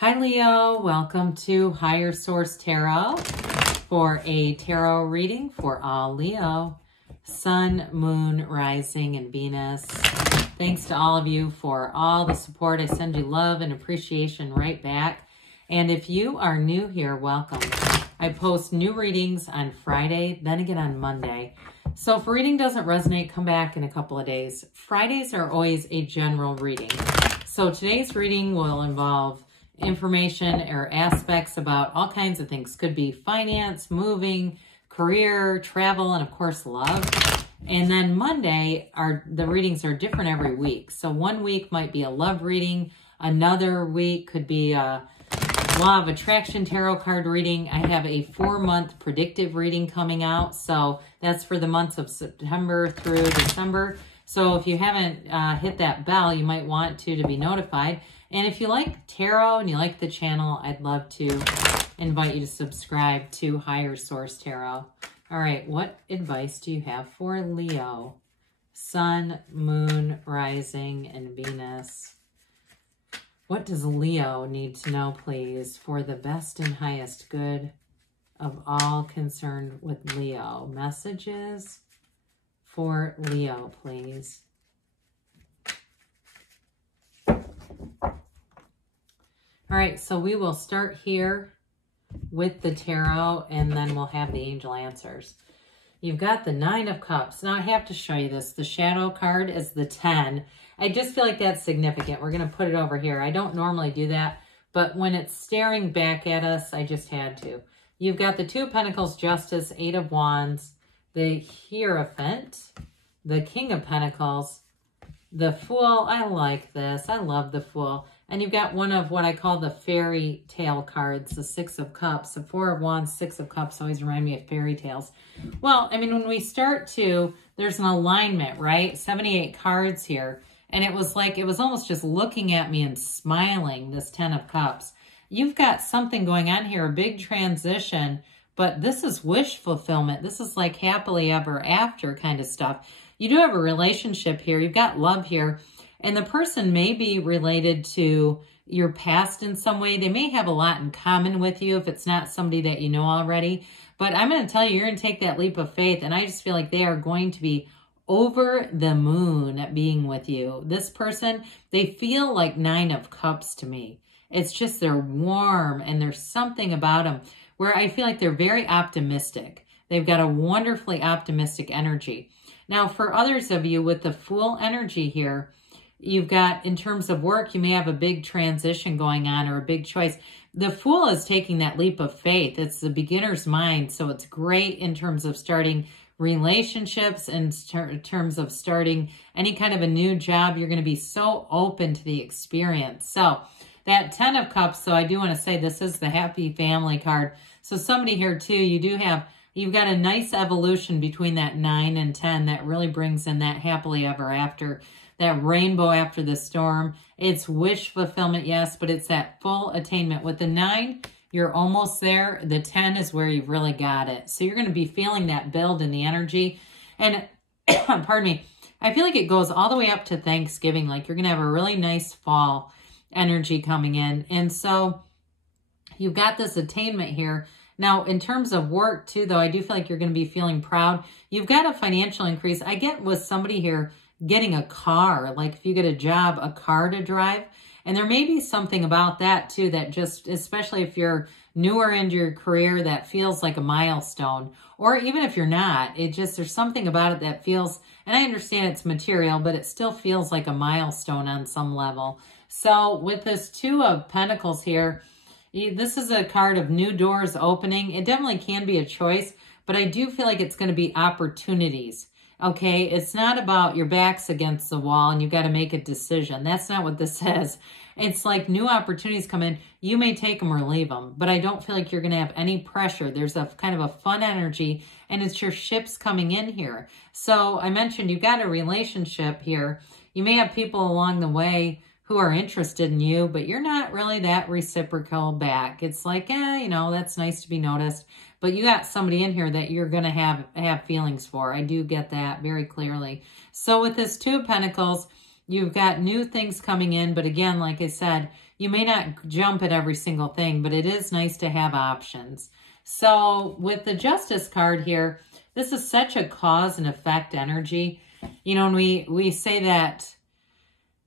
Hi Leo, welcome to Higher Source Tarot for a tarot reading for all Leo, Sun, Moon, Rising, and Venus. Thanks to all of you for all the support. I send you love and appreciation right back. And if you are new here, welcome. I post new readings on Friday, then again on Monday. So if a reading doesn't resonate, come back in a couple of days. Fridays are always a general reading. So today's reading will involve information or aspects about all kinds of things. Could be finance, moving, career, travel, and of course love. And then Monday, the readings are different every week. So one week might be a love reading. Another week could be a Law of Attraction tarot card reading. I have a 4-month predictive reading coming out. So that's for the months of September through December. So if you haven't hit that bell, you might want to be notified. And if you like tarot and you like the channel, I'd love to invite you to subscribe to Higher Source Tarot. All right, what advice do you have for Leo? Sun, Moon, Rising, and Venus. What does Leo need to know, please, for the best and highest good of all concerned with Leo? Messages for Leo, please. All right, so we will start here with the tarot, and then we'll have the angel answers. You've got the 9 of Cups. Now, I have to show you this. The shadow card is the 10. I just feel like that's significant. We're going to put it over here. I don't normally do that, but when it's staring back at us, I just had to. You've got the 2 of Pentacles, Justice, 8 of Wands, the Hierophant, the King of Pentacles, the Fool. I like this. I love the Fool. And you've got one of what I call the fairy tale cards, the 6 of Cups. The 4 of Wands, 6 of Cups always remind me of fairy tales. Well, I mean, when we start to, there's an alignment, right? 78 cards here. And it was like, it was almost just looking at me and smiling, this 10 of Cups. You've got something going on here, a big transition, but this is wish fulfillment. This is like happily ever after kind of stuff. You do have a relationship here. You've got love here. And the person may be related to your past in some way. They may have a lot in common with you if it's not somebody that you know already. But I'm going to tell you, you're going to take that leap of faith. And I just feel like they are going to be over the moon at being with you. This person, they feel like 9 of Cups to me. It's just they're warm and there's something about them where I feel like they're very optimistic. They've got a wonderfully optimistic energy. Now, for others of you with the Fool energy here, you've got, in terms of work, you may have a big transition going on or a big choice. The Fool is taking that leap of faith. It's the beginner's mind, so it's great in terms of starting relationships and in terms of starting any kind of a new job. You're going to be so open to the experience. So that 10 of Cups, so I do want to say this is the happy family card. So somebody here too, you've got a nice evolution between that 9 and 10 that really brings in that happily ever after. That rainbow after the storm. It's wish fulfillment, yes, but it's that full attainment. With the 9, you're almost there. The 10 is where you've really got it. So you're going to be feeling that build in the energy. And, pardon me, I feel like it goes all the way up to Thanksgiving. Like you're going to have a really nice fall energy coming in. And so you've got this attainment here. Now, in terms of work too, though, I do feel like you're going to be feeling proud. You've got a financial increase. I get with somebody here getting a car, like if you get a job, a car to drive. And there may be something about that too, that just, especially if you're newer into your career, that feels like a milestone. Or even if you're not, it just, there's something about it that feels, and I understand it's material, but it still feels like a milestone on some level. So with this 2 of Pentacles here, this is a card of new doors opening. It definitely can be a choice, but I do feel like it's going to be opportunities. Okay, it's not about your back's against the wall and you've got to make a decision. That's not what this says. It's like new opportunities come in. You may take them or leave them, but I don't feel like you're going to have any pressure. There's a kind of a fun energy and it's your ships coming in here. So I mentioned you've got a relationship here. You may have people along the way who are interested in you, but you're not really that reciprocal back. It's like, you know, that's nice to be noticed. But you got somebody in here that you're going to have feelings for. I do get that very clearly. So with this 2 of Pentacles, You've got new things coming in, but again, like I said, you may not jump at every single thing, but it is nice to have options. So with the Justice card here, this is such a cause and effect energy. You know, and we say that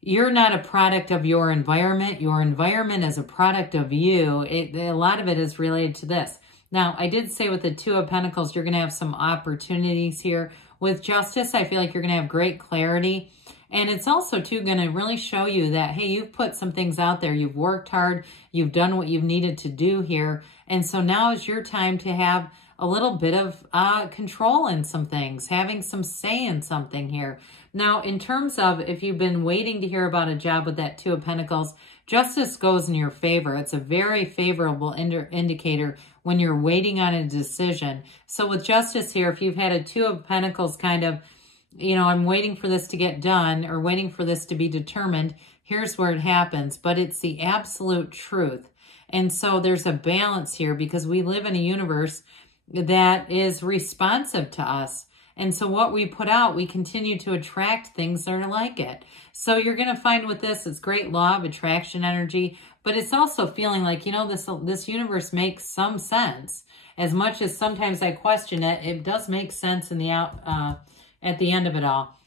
you're not a product of your environment. Your environment is a product of you. A lot of it is related to this. Now, I did say with the Two of Pentacles, you're going to have some opportunities here. With Justice, I feel like you're going to have great clarity. And it's also, too, going to really show you that, hey, you've put some things out there. You've worked hard. You've done what you've needed to do here. And so now is your time to have a little bit of control in some things, having some say in something here. Now, in terms of if you've been waiting to hear about a job with that Two of Pentacles, Justice goes in your favor. It's a very favorable indicator when you're waiting on a decision. So with Justice here, if you've had a Two of Pentacles kind of, you know, I'm waiting for this to get done or waiting for this to be determined, here's where it happens. But it's the absolute truth. And so there's a balance here because we live in a universe that is responsive to us. And so what we put out, we continue to attract things that are like it. So you're going to find with this, it's great law of attraction energy, but it's also feeling like, you know, this universe makes some sense. As much as sometimes I question it, it does make sense in the at the end of it all.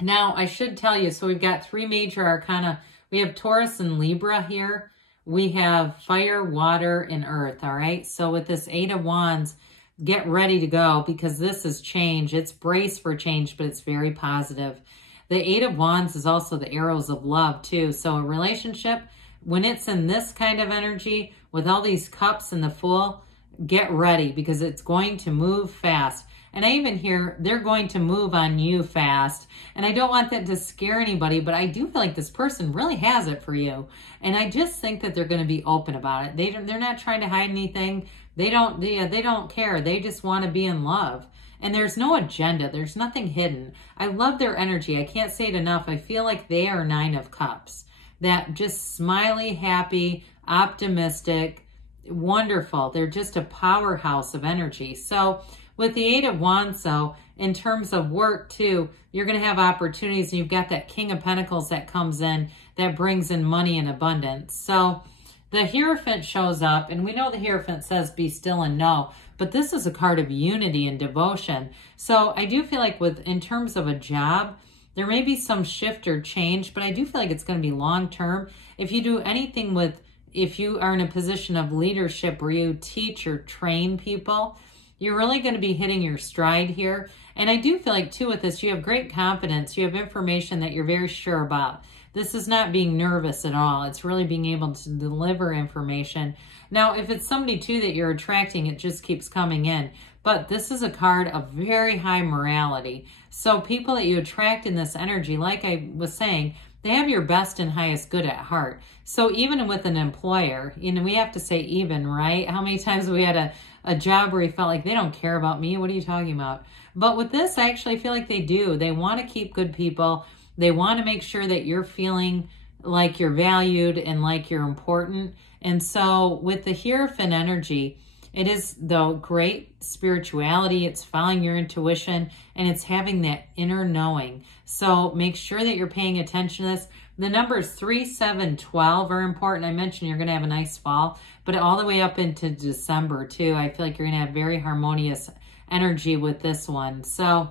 Now, I should tell you, so we've got three major arcana. We have Taurus and Libra here. We have fire, water, and earth, all right? So with this Eight of Wands, get ready to go because this is change. It's brace for change, but it's very positive. The Eight of Wands is also the arrows of love too. So a relationship, when it's in this kind of energy with all these cups and the Fool, get ready because it's going to move fast. And I even hear they're going to move on you fast. And I don't want that to scare anybody, but I do feel like this person really has it for you. And I just think that they're going to be open about it. They're not trying to hide anything. They don't care. They just want to be in love. And there's no agenda. There's nothing hidden. I love their energy. I can't say it enough. I feel like they are Nine of Cups. That just smiley, happy, optimistic, wonderful. They're just a powerhouse of energy. So with the Eight of Wands, though, in terms of work, too, you're going to have opportunities. And you've got that King of Pentacles that comes in that brings in money and abundance. So the Hierophant shows up, and we know the Hierophant says be still and know, but this is a card of unity and devotion. So I do feel like in terms of a job, there may be some shift or change, but I do feel like it's going to be long-term. If you do anything if you are in a position of leadership where you teach or train people, you're really going to be hitting your stride here. And I do feel like, too, with this, you have great confidence. You have information that you're very sure about. This is not being nervous at all. It's really being able to deliver information. Now, if it's somebody, too, that you're attracting, it just keeps coming in. But this is a card of very high morality. So people that you attract in this energy, like I was saying, they have your best and highest good at heart. So even with an employer, you know, we have to say even, right? How many times have we had a job where you felt like they don't care about me? What are you talking about? But with this, I actually feel like they do. They want to keep good people. They want to make sure that you're feeling like you're valued and like you're important. And so with the Hierophant energy, it is the great spirituality. It's following your intuition and it's having that inner knowing. So make sure that you're paying attention to this. The numbers 3, 7, 12 are important. I mentioned you're going to have a nice fall, but all the way up into December too. I feel like you're going to have very harmonious energy with this one. So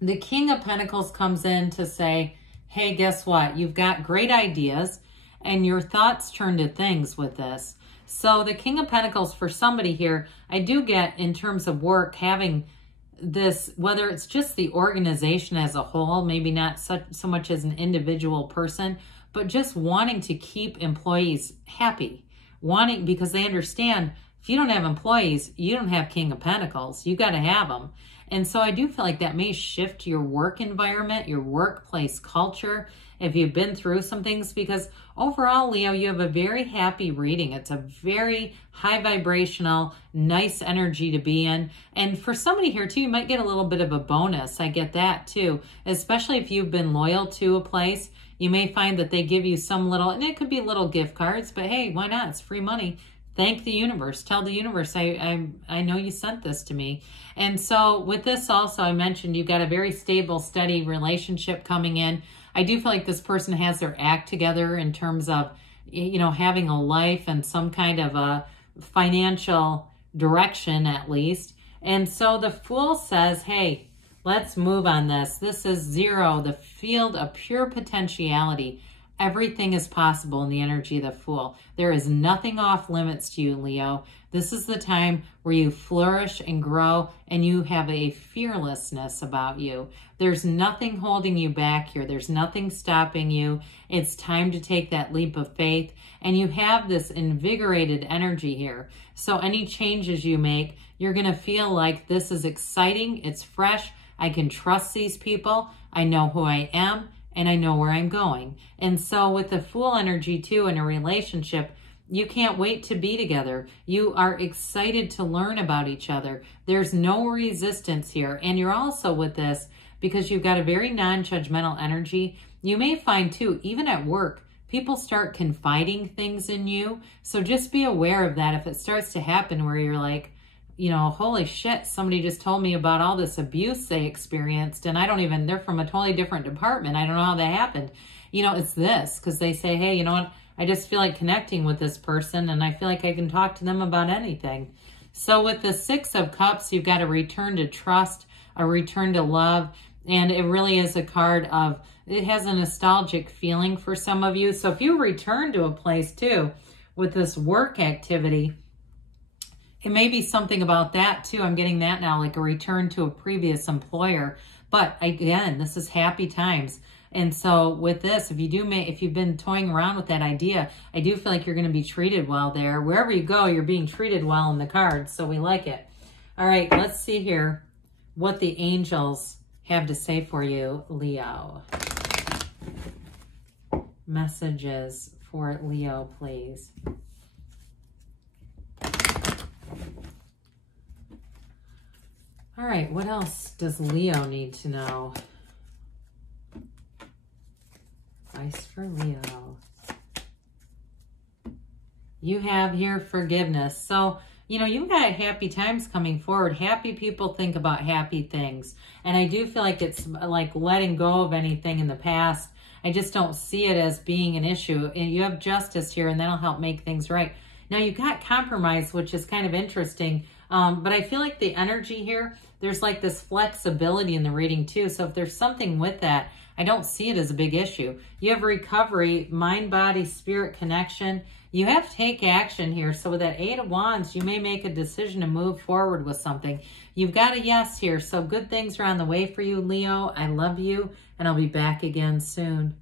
the King of Pentacles comes in to say, hey, guess what? You've got great ideas and your thoughts turn to things with this. So the King of Pentacles for somebody here, I do get in terms of work having this, whether it's just the organization as a whole, maybe not so much as an individual person, but just wanting to keep employees happy, because they understand if you don't have employees, you don't have King of Pentacles. You got to have them. And so I do feel like that may shift your work environment, your workplace culture, if you've been through some things, because overall, Leo, you have a very happy reading. It's a very high vibrational, nice energy to be in. And for somebody here too, you might get a little bit of a bonus. I get that too, especially if you've been loyal to a place. You may find that they give you some little, and it could be little gift cards, but hey, why not? It's free money. Thank the universe. Tell the universe, I know you sent this to me. And so with this also, I mentioned you've got a very stable, steady relationship coming in. I do feel like this person has their act together in terms of, you know, having a life and some kind of a financial direction at least. And so the Fool says, hey, let's move on this. This is 0, the field of pure potentiality. Everything is possible in the energy of the Fool. There is nothing off limits to you, Leo. This is the time where you flourish and grow and you have a fearlessness about you. There's nothing holding you back here. There's nothing stopping you. It's time to take that leap of faith, and you have this invigorated energy here. So any changes you make, you're going to feel like this is exciting. It's fresh. I can trust these people. I know who I am. And I know where I'm going. And so with the Fool energy too in a relationship, you can't wait to be together. You are excited to learn about each other. There's no resistance here. And you're also with this because you've got a very non-judgmental energy. You may find too, even at work, people start confiding things in you. So just be aware of that if it starts to happen where you're like, you know, holy shit, somebody just told me about all this abuse they experienced and I don't even, they're from a totally different department. I don't know how that happened. You know, it's this, because they say, hey, you know what, I just feel like connecting with this person and I feel like I can talk to them about anything. So with the 6 of Cups, you've got a return to trust, a return to love, and it really is a card of, it has a nostalgic feeling for some of you. So if you return to a place too with this work activity, it may be something about that too. I'm getting that now, like a return to a previous employer. But again, this is happy times. And so with this, if you've been toying around with that idea, I do feel like you're going to be treated well there. Wherever you go, you're being treated well in the cards. So we like it. All right, let's see here what the angels have to say for you, Leo. Messages for Leo, please. All right, what else does Leo need to know? Advice for Leo. You have here forgiveness. So, you know, you've got happy times coming forward. Happy people think about happy things. And I do feel like it's like letting go of anything in the past. I just don't see it as being an issue. And you have justice here, and that'll help make things right. Now, you've got compromise, which is kind of interesting. But I feel like the energy here, there's like this flexibility in the reading too. So if there's something with that, I don't see it as a big issue. You have recovery, mind, body, spirit connection. You have to take action here. So with that 8 of Wands, you may make a decision to move forward with something. You've got a yes here. So good things are on the way for you, Leo. I love you, and I'll be back again soon.